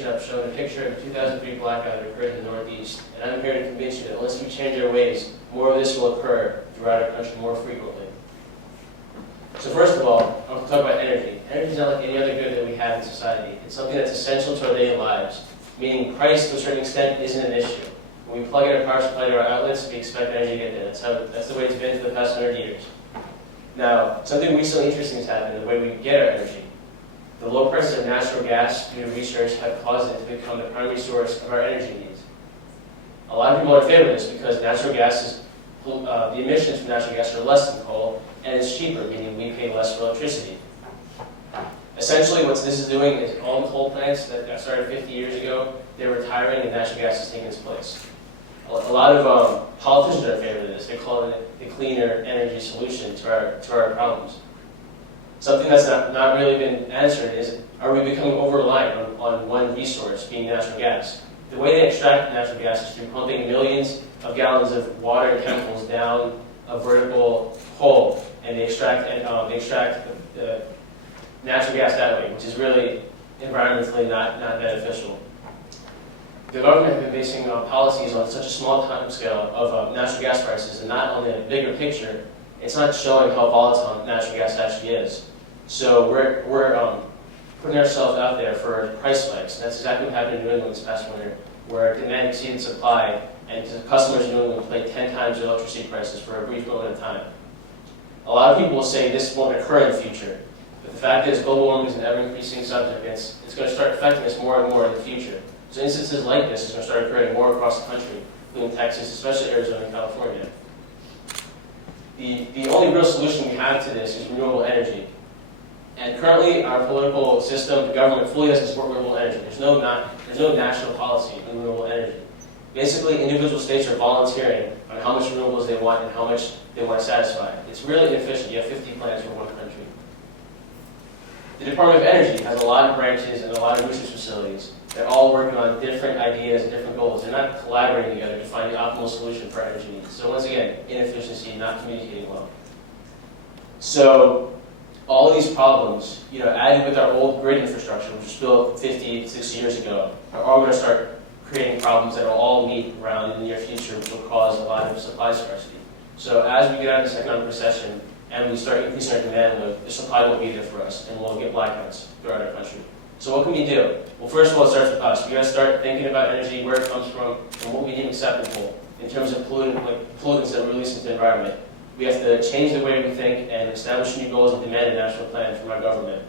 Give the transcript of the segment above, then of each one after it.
presentation up showing a picture of a 2003 blackout that occurred in the Northeast, and I'm here to convince you that unless we change our ways, more of this will occur throughout our country more frequently. So first of all, I want to talk about energy. Energy is not like any other good that we have in society. It's something that's essential to our daily lives, meaning price to a certain extent isn't an issue. When we plug in our power supply to our outlets, we expect energy to get there. That's the way it's been for the past 100 years. Now, something recently interesting has happened in the way we get our energy. The low prices of natural gas, due to research, have caused it to become the primary source of our energy needs. A lot of people are in favor of this because natural gas is, the emissions from natural gas are less than coal, and it's cheaper, meaning we pay less for electricity. Essentially, what this is doing is all the coal plants that got started 50 years ago, they're retiring and natural gas is taking its place. A lot of politicians are in favor of this. They call it the cleaner energy solution to our problems. Something that's not really been answered is, are we becoming over-reliant on one resource, being natural gas? The way they extract natural gas is through pumping millions of gallons of water and chemicals down a vertical hole, and they extract the natural gas that way, which is really environmentally not beneficial. The government has been basing policies on such a small time scale of natural gas prices, and not on the bigger picture. It's not showing how volatile natural gas actually is. So we're putting ourselves out there for price spikes. And that's exactly what happened in New England this past winter, where demand exceeded supply, and customers in New England paid 10 times their electricity prices for a brief moment of time. A lot of people will say this won't occur in the future, but the fact is global warming is an ever-increasing subject, and it's going to start affecting us more and more in the future. So instances like this is going to start occurring more across the country, including Texas, especially Arizona and California. The only real solution we have to this is renewable energy. And currently, our political system, the government, fully doesn't support renewable energy. There's no national policy on renewable energy. Basically, individual states are volunteering on how much renewables they want and how much they want to satisfy. It's really inefficient. You have 50 plants for one country. The Department of Energy has a lot of branches and a lot of research facilities. They're all working on different ideas and different goals. They're not collaborating together to find the optimal solution for energy needs. So once again, inefficiency, not communicating well. So all of these problems, added with our old grid infrastructure, which was built 50, 60 years ago, are all going to start creating problems that will all meet around in the near future, which will cause a lot of supply scarcity. So as we get out of this economic recession and we start increasing our demand load, the supply won't be there for us, and we'll get blackouts throughout our country. So what can we do? Well, first of all, it starts with us. We got to start thinking about energy, where it comes from, and what we deem acceptable in terms of pollutants that we release into the environment. We have to change the way we think and establish new goals and demand a national plan from our government.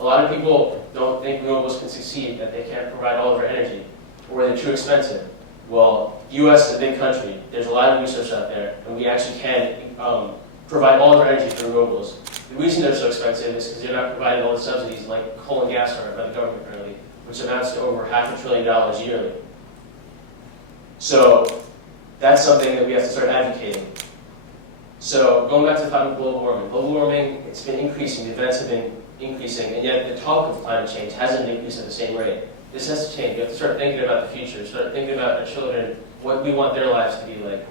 A lot of people don't think renewables can succeed, that they can't provide all of our energy, or they're too expensive. Well, the U.S. is a big country. There's a lot of research out there, and we actually can provide all of our energy through renewables. The reason they're so expensive is because they're not providing all the subsidies like coal and gas are by the government currently, which amounts to over $500 billion yearly. So that's something that we have to start advocating. So going back to the topic of global warming. Global warming, it's been increasing, the events have been increasing, and yet the talk of climate change hasn't increased at the same rate. This has to change. We have to start thinking about the future, start thinking about our children, what we want their lives to be like.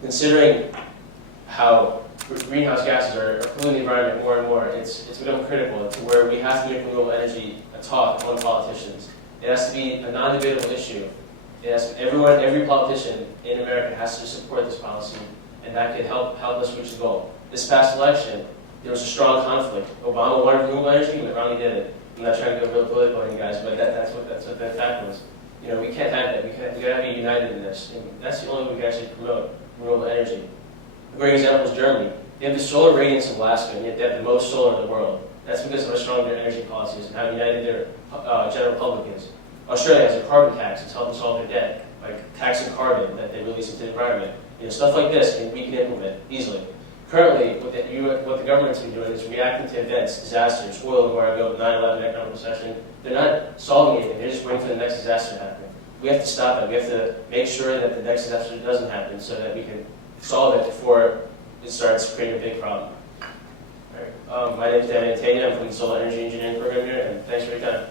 Considering how greenhouse gases are polluting the environment more and more, it's become critical to where we have to make renewable energy a talk among politicians. It has to be a non-debatable issue. Every politician in America has to support this policy, and that could help us reach the goal. This past election, there was a strong conflict. Obama wanted renewable energy, and Romney did it. I'm not trying to go real political on you guys, but that's what the fact was. We can't have that. We got to be united in this. And that's the only way we can actually promote renewable energy. A great example is Germany. They have the solar radiance of Alaska, and yet they have the most solar in the world. That's because of how strong their energy policies and how united their general public is. Australia has a carbon tax. It's helping solve their debt, like taxing carbon that they release into the environment. Stuff like this we can implement easily. Currently, what the government's been doing is reacting to events, disasters, oil embargo, 9/11 economic recession. They're not solving anything. They're just waiting for the next disaster to happen. We have to stop that. We have to make sure that the next disaster doesn't happen so that we can solve it before it starts creating a big problem. All right. My name is Mantena. I'm from the Solar Energy Engineering program here, and thanks for your time.